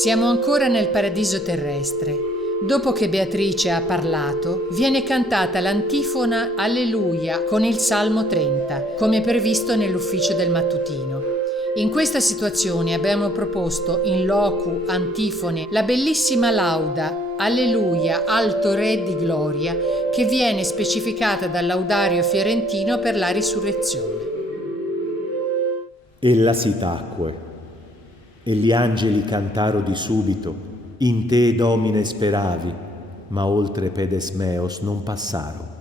Siamo ancora nel paradiso terrestre. Dopo che Beatrice ha parlato, viene cantata l'antifona Alleluia con il Salmo 30, come previsto nell'ufficio del mattutino. In questa situazione abbiamo proposto in locu antifone la bellissima lauda Alleluia, alto Re di gloria, che viene specificata dal laudario fiorentino per la risurrezione. Ella si tacque, e gli angeli cantaro di subito, in te, Domine, speravi, ma oltre Pedesmeos non passaro.